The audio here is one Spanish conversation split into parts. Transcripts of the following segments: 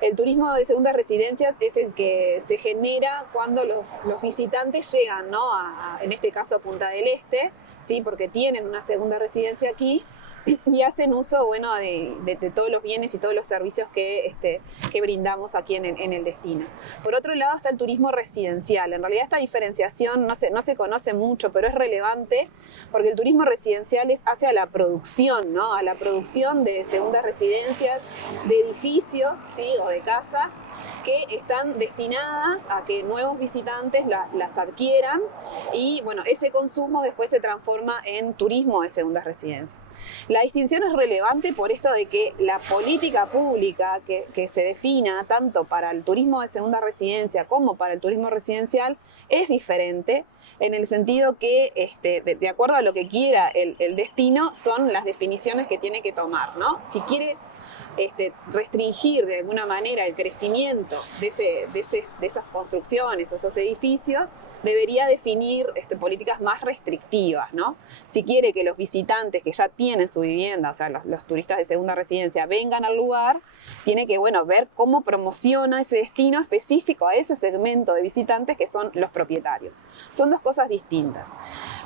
El turismo de segundas residencias es el que se genera cuando los visitantes llegan, ¿no? En este caso a Punta del Este, ¿sí? Porque tienen una segunda residencia aquí y hacen uso, bueno, de todos los bienes y todos los servicios que brindamos aquí en el destino. Por otro lado está el turismo residencial. En realidad esta diferenciación no se conoce mucho, pero es relevante porque el turismo residencial es hacia la producción, ¿no? A la producción de segundas residencias, de edificios, ¿sí? O de casas que están destinadas a que nuevos visitantes las adquieran y, bueno, ese consumo después se transforma en turismo de segundas residencias. La distinción es relevante por esto de que la política pública que se defina tanto para el turismo de segunda residencia como para el turismo residencial es diferente en el sentido que, de acuerdo a lo que quiera el destino, son las definiciones que tiene que tomar, ¿no? Si quiere restringir de alguna manera el crecimiento de esas construcciones o esos edificios, debería definir políticas más restrictivas, ¿no? Si quiere que los visitantes que ya tienen su vivienda, o sea, los turistas de segunda residencia, vengan al lugar, tiene que, bueno, ver cómo promociona ese destino específico a ese segmento de visitantes que son los propietarios. Son dos cosas distintas.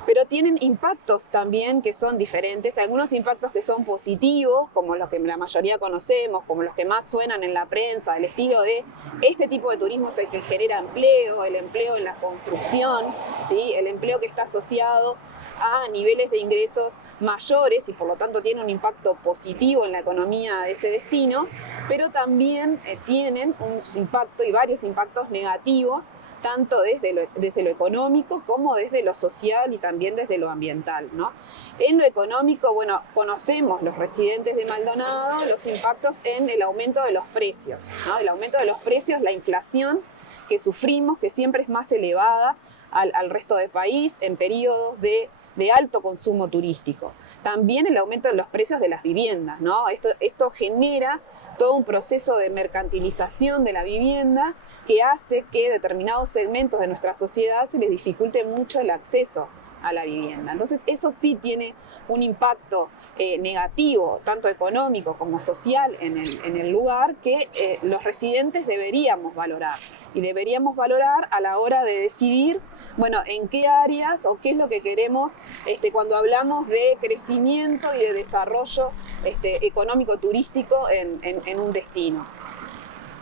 Pero tienen impactos también que son diferentes, algunos impactos que son positivos, como los que la mayoría conocemos, como los que más suenan en la prensa, el estilo de este tipo de turismo es el que genera empleo, el empleo en la construcción, ¿sí? El empleo que está asociado a niveles de ingresos mayores y por lo tanto tiene un impacto positivo en la economía de ese destino, pero también tienen un impacto y varios impactos negativos tanto desde lo económico como desde lo social y también desde lo ambiental, ¿no? En lo económico, bueno, conocemos los residentes de Maldonado los impactos en el aumento de los precios, ¿no? El aumento de los precios, la inflación que sufrimos, que siempre es más elevada al resto del país en periodos de alto consumo turístico. También el aumento de los precios de las viviendas, ¿no? Esto genera todo un proceso de mercantilización de la vivienda que hace que determinados segmentos de nuestra sociedad se les dificulte mucho el acceso a la vivienda. Entonces eso sí tiene un impacto negativo, tanto económico como social en el lugar que los residentes deberíamos valorar. Y deberíamos valorar a la hora de decidir, bueno, en qué áreas o qué es lo que queremos cuando hablamos de crecimiento y de desarrollo económico turístico en un destino.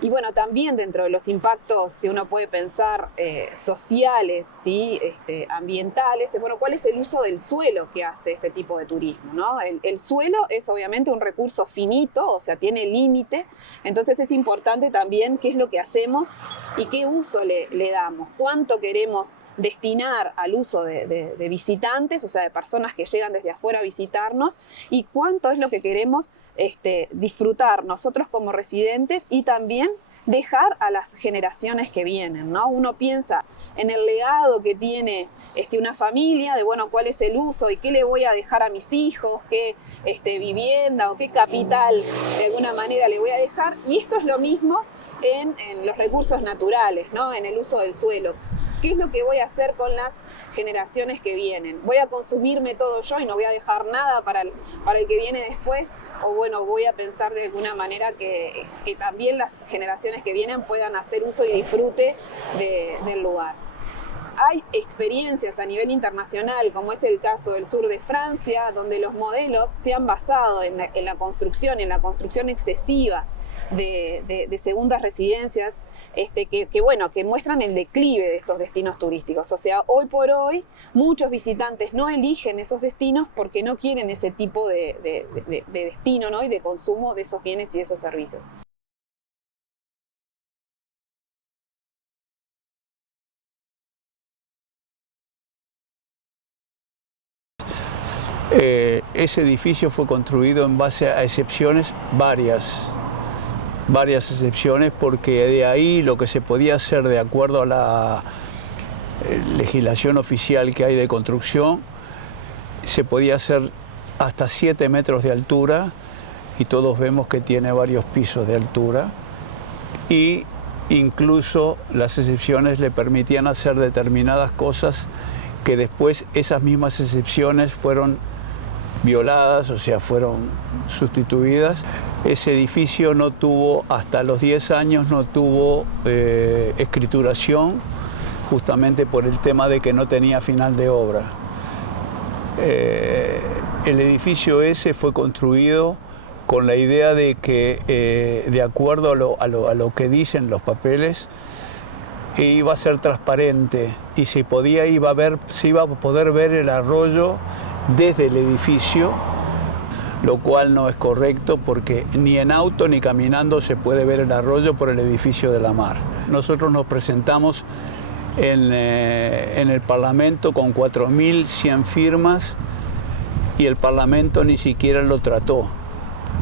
Y bueno, también dentro de los impactos que uno puede pensar sociales, ¿sí? Ambientales, bueno, ¿cuál es el uso del suelo que hace este tipo de turismo, ¿no? El suelo es obviamente un recurso finito, o sea, tiene límite, entonces es importante también qué es lo que hacemos y qué uso le damos, cuánto queremos destinar al uso de visitantes, o sea, de personas que llegan desde afuera a visitarnos, y cuánto es lo que queremos disfrutar nosotros como residentes y también dejar a las generaciones que vienen, ¿no? Uno piensa en el legado que tiene una familia, de bueno, cuál es el uso y qué le voy a dejar a mis hijos, qué vivienda o qué capital de alguna manera le voy a dejar, y esto es lo mismo en los recursos naturales, ¿no? En el uso del suelo. ¿Qué es lo que voy a hacer con las generaciones que vienen? ¿Voy a consumirme todo yo y no voy a dejar nada para el que viene después? O bueno, voy a pensar de alguna manera que también las generaciones que vienen puedan hacer uso y disfrute del lugar. Hay experiencias a nivel internacional, como es el caso del sur de Francia, donde los modelos se han basado en la construcción excesiva de segundas residencias que muestran el declive de estos destinos turísticos. O sea, hoy por hoy muchos visitantes no eligen esos destinos porque no quieren ese tipo de destino, ¿no? Y de consumo de esos bienes y de esos servicios. Ese edificio fue construido en base a excepciones, varias excepciones, porque de ahí lo que se podía hacer de acuerdo a la legislación oficial que hay de construcción, se podía hacer hasta 7 metros de altura, y todos vemos que tiene varios pisos de altura, y incluso las excepciones le permitían hacer determinadas cosas que después esas mismas excepciones fueron violadas, o sea, fueron sustituidas. Ese edificio no tuvo, hasta los 10 años, no tuvo escrituración, justamente por el tema de que no tenía final de obra. El edificio ese fue construido con la idea de que, de acuerdo a lo que dicen los papeles, iba a ser transparente y se iba a poder ver el arroyo desde el edificio, lo cual no es correcto porque ni en auto ni caminando se puede ver el arroyo por el edificio de la mar. Nosotros nos presentamos en el Parlamento con 4.100 firmas y el Parlamento ni siquiera lo trató,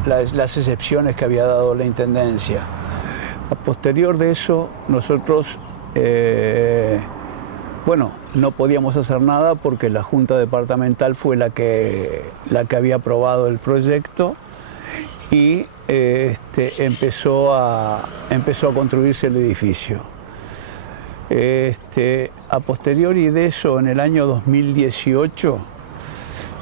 las excepciones que había dado la Intendencia. A posterior de eso, nosotros no podíamos hacer nada porque la Junta Departamental fue la que había aprobado el proyecto y empezó a construirse el edificio. A posteriori de eso, en el año 2018,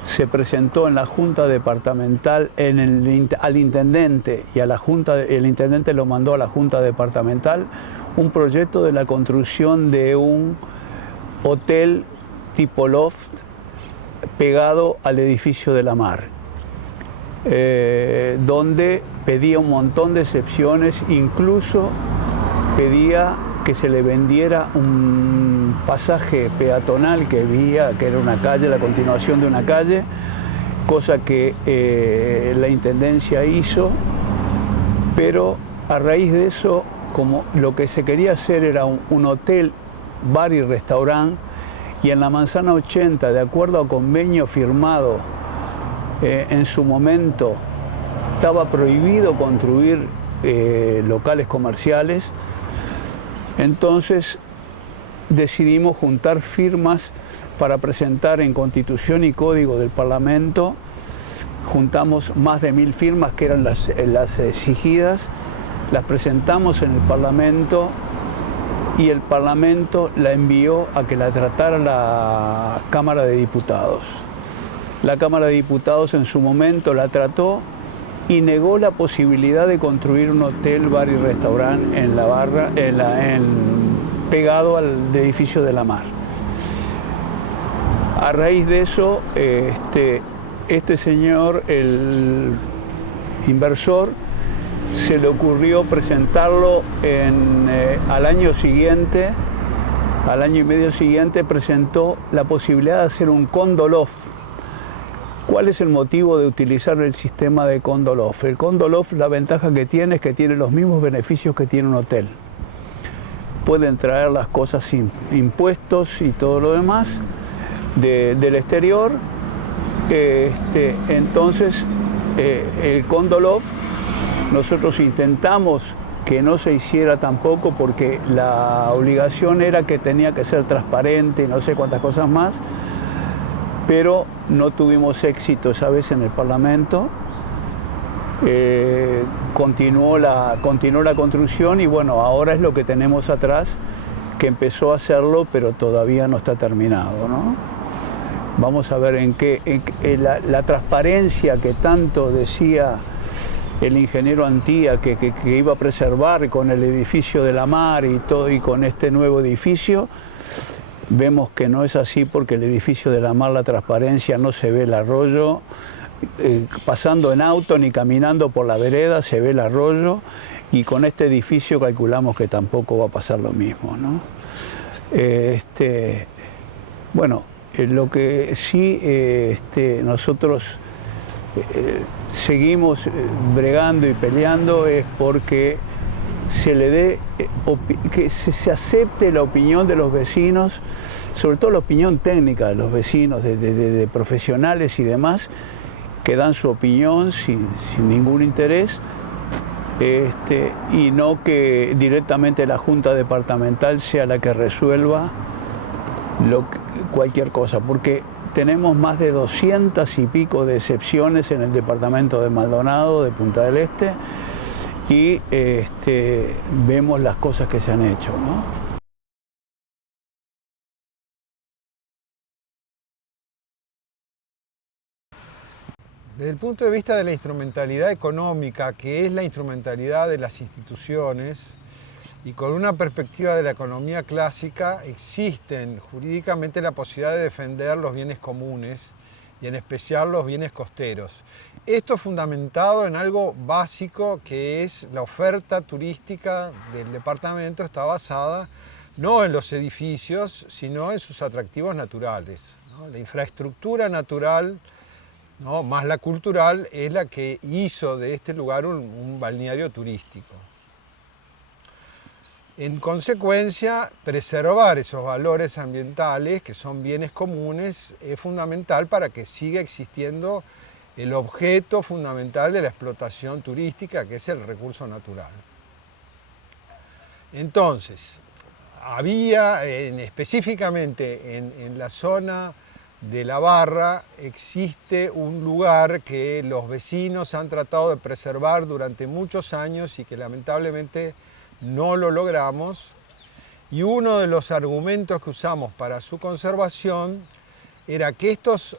se presentó en la Junta Departamental al Intendente y a la Junta, el Intendente lo mandó a la Junta Departamental un proyecto de la construcción de un hotel tipo loft pegado al edificio de la mar, donde pedía un montón de excepciones, incluso pedía que se le vendiera un pasaje peatonal que era una calle, la continuación de una calle, cosa que la Intendencia hizo, pero a raíz de eso, como lo que se quería hacer era un hotel, bar y restaurante, y en la Manzana 80, de acuerdo a convenio firmado en su momento, estaba prohibido construir locales comerciales. Entonces decidimos juntar firmas para presentar en Constitución y Código del Parlamento. Juntamos más de 1000 firmas, que eran las exigidas, las presentamos en el Parlamento y el Parlamento la envió a que la tratara la Cámara de Diputados. La Cámara de Diputados en su momento la trató y negó la posibilidad de construir un hotel, bar y restaurante pegado al edificio de la mar. A raíz de eso, este señor, el inversor, se le ocurrió presentarlo al año siguiente, al año y medio siguiente, presentó la posibilidad de hacer un condo loft. ¿Cuál es el motivo de utilizar el sistema de condo loft? El condo loft, la ventaja que tiene es que tiene los mismos beneficios que tiene un hotel. Pueden traer las cosas sin impuestos y todo lo demás del exterior. Entonces, el condo loft, nosotros intentamos que no se hiciera tampoco porque la obligación era que tenía que ser transparente y no sé cuántas cosas más, pero no tuvimos éxito esa vez en el Parlamento. Continuó la construcción y bueno, ahora es lo que tenemos atrás, que empezó a hacerlo, pero todavía no está terminado, ¿no? Vamos a ver la transparencia que tanto decía el ingeniero Antía que iba a preservar con el edificio de la mar y todo, y con este nuevo edificio. Vemos que no es así porque el edificio de la mar, la transparencia, no se ve el arroyo. Pasando en auto ni caminando por la vereda se ve el arroyo, y con este edificio calculamos que tampoco va a pasar lo mismo, ¿no? Bueno, lo que sí nosotros seguimos bregando y peleando es porque se le dé, que se acepte la opinión de los vecinos, sobre todo la opinión técnica de los vecinos, de profesionales y demás, que dan su opinión sin ningún interés, y no que directamente la Junta Departamental sea la que resuelva cualquier cosa, porque tenemos más de 200 y pico de excepciones en el departamento de Maldonado, de Punta del Este, y vemos las cosas que se han hecho, ¿no? Desde el punto de vista de la instrumentalidad económica, que es la instrumentalidad de las instituciones, y con una perspectiva de la economía clásica, existen jurídicamente la posibilidad de defender los bienes comunes y en especial los bienes costeros. Esto fundamentado en algo básico, que es la oferta turística del departamento está basada no en los edificios, sino en sus atractivos naturales, ¿no? La infraestructura natural, ¿no?, más la cultural, es la que hizo de este lugar un balneario turístico. En consecuencia, preservar esos valores ambientales, que son bienes comunes, es fundamental para que siga existiendo el objeto fundamental de la explotación turística, que es el recurso natural. Entonces, había específicamente en la zona de La Barra, existe un lugar que los vecinos han tratado de preservar durante muchos años y que lamentablemente no lo logramos, y uno de los argumentos que usamos para su conservación era que estos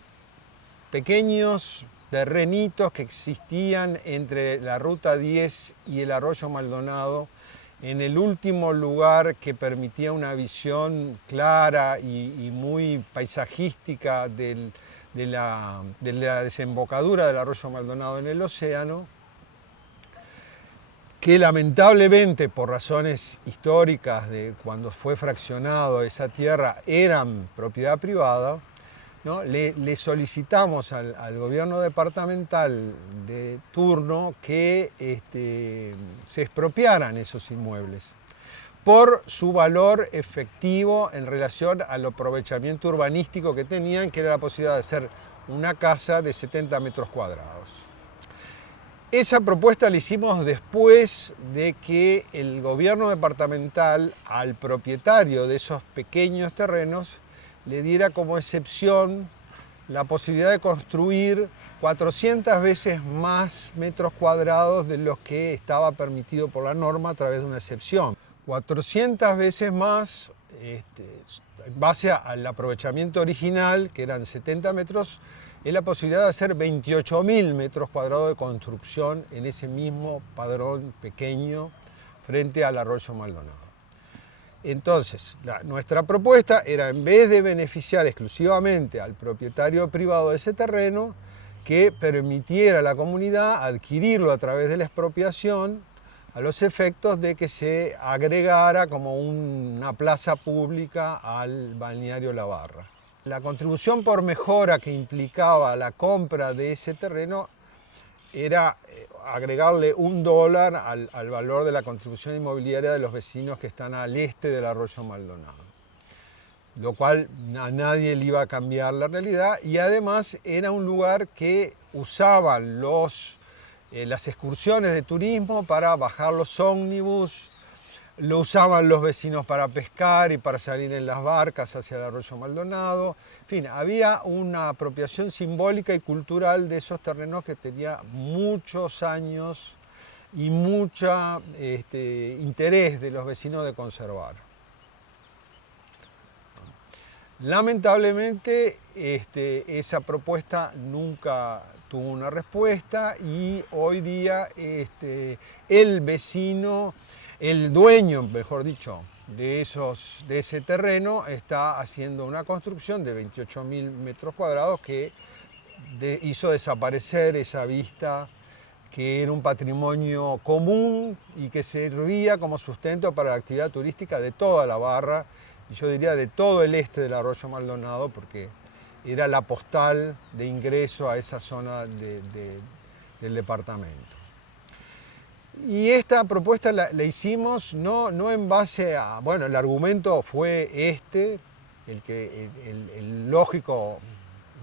pequeños terrenitos que existían entre la Ruta 10 y el Arroyo Maldonado, en el último lugar que permitía una visión clara y muy paisajística de la desembocadura del Arroyo Maldonado en el océano, que lamentablemente por razones históricas de cuando fue fraccionado esa tierra eran propiedad privada, ¿no? Le solicitamos al gobierno departamental de turno que se expropiaran esos inmuebles por su valor efectivo en relación al aprovechamiento urbanístico que tenían, que era la posibilidad de hacer una casa de 70 metros cuadrados. Esa propuesta la hicimos después de que el gobierno departamental al propietario de esos pequeños terrenos le diera como excepción la posibilidad de construir 400 veces más metros cuadrados de los que estaba permitido por la norma a través de una excepción. 400 veces más, en base al aprovechamiento original, que eran 70 metros, es la posibilidad de hacer 28.000 metros cuadrados de construcción en ese mismo padrón pequeño frente al Arroyo Maldonado. Entonces, nuestra propuesta era, en vez de beneficiar exclusivamente al propietario privado de ese terreno, que permitiera a la comunidad adquirirlo a través de la expropiación, a los efectos de que se agregara como una plaza pública al balneario La Barra. La contribución por mejora que implicaba la compra de ese terreno era agregarle $1 al valor de la contribución inmobiliaria de los vecinos que están al este del Arroyo Maldonado, lo cual a nadie le iba a cambiar la realidad, y además era un lugar que usaban las excursiones de turismo para bajar los ómnibus, lo usaban los vecinos para pescar y para salir en las barcas hacia el Arroyo Maldonado. En fin, había una apropiación simbólica y cultural de esos terrenos que tenía muchos años y mucho interés de los vecinos de conservar. Lamentablemente, esa propuesta nunca tuvo una respuesta, y hoy día el dueño, mejor dicho, de ese terreno está haciendo una construcción de 28.000 metros cuadrados que hizo desaparecer esa vista, que era un patrimonio común y que servía como sustento para la actividad turística de toda La Barra, y yo diría de todo el este del Arroyo Maldonado, porque era la postal de ingreso a esa zona del departamento. Y esta propuesta la hicimos no en base a, bueno, el argumento fue el lógico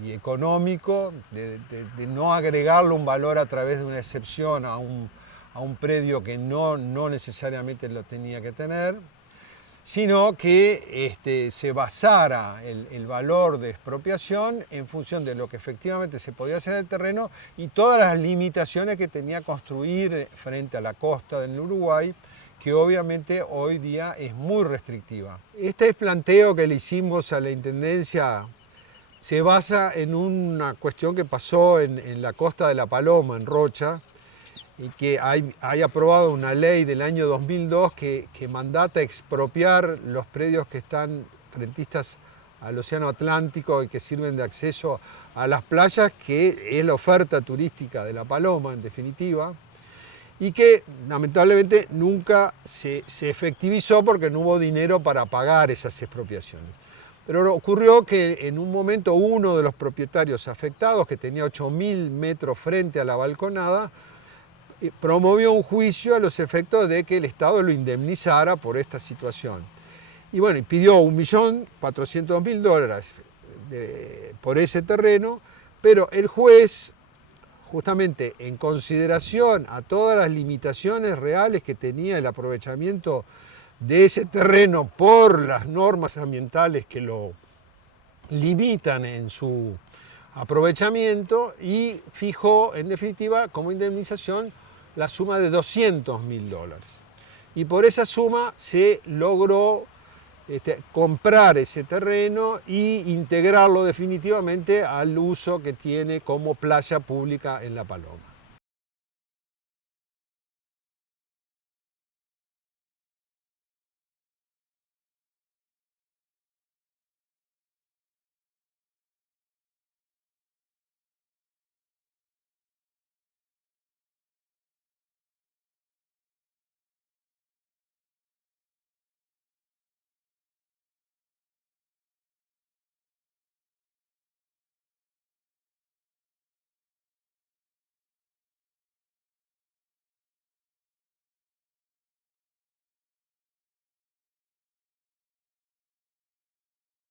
y económico de no agregarle un valor a través de una excepción a un predio que no necesariamente lo tenía que tener, sino que se basara el valor de expropiación en función de lo que efectivamente se podía hacer en el terreno y todas las limitaciones que tenía construir frente a la costa del Uruguay, que obviamente hoy día es muy restrictiva. Este planteo que le hicimos a la Intendencia se basa en una cuestión que pasó en la costa de La Paloma, en Rocha, y que hay aprobado una ley del año 2002 que mandata expropiar los predios que están frentistas al Océano Atlántico y que sirven de acceso a las playas, que es la oferta turística de La Paloma, en definitiva, y que lamentablemente nunca se efectivizó porque no hubo dinero para pagar esas expropiaciones. Pero ocurrió que en un momento uno de los propietarios afectados, que tenía 8.000 metros frente a la balconada, promovió un juicio a los efectos de que el Estado lo indemnizara por esta situación. Y bueno, pidió $1.400.000 por ese terreno, pero el juez, justamente en consideración a todas las limitaciones reales que tenía el aprovechamiento de ese terreno por las normas ambientales que lo limitan en su aprovechamiento, y fijó en definitiva como indemnización la suma de $200.000. Y por esa suma se logró comprar ese terreno e integrarlo definitivamente al uso que tiene como playa pública en La Paloma.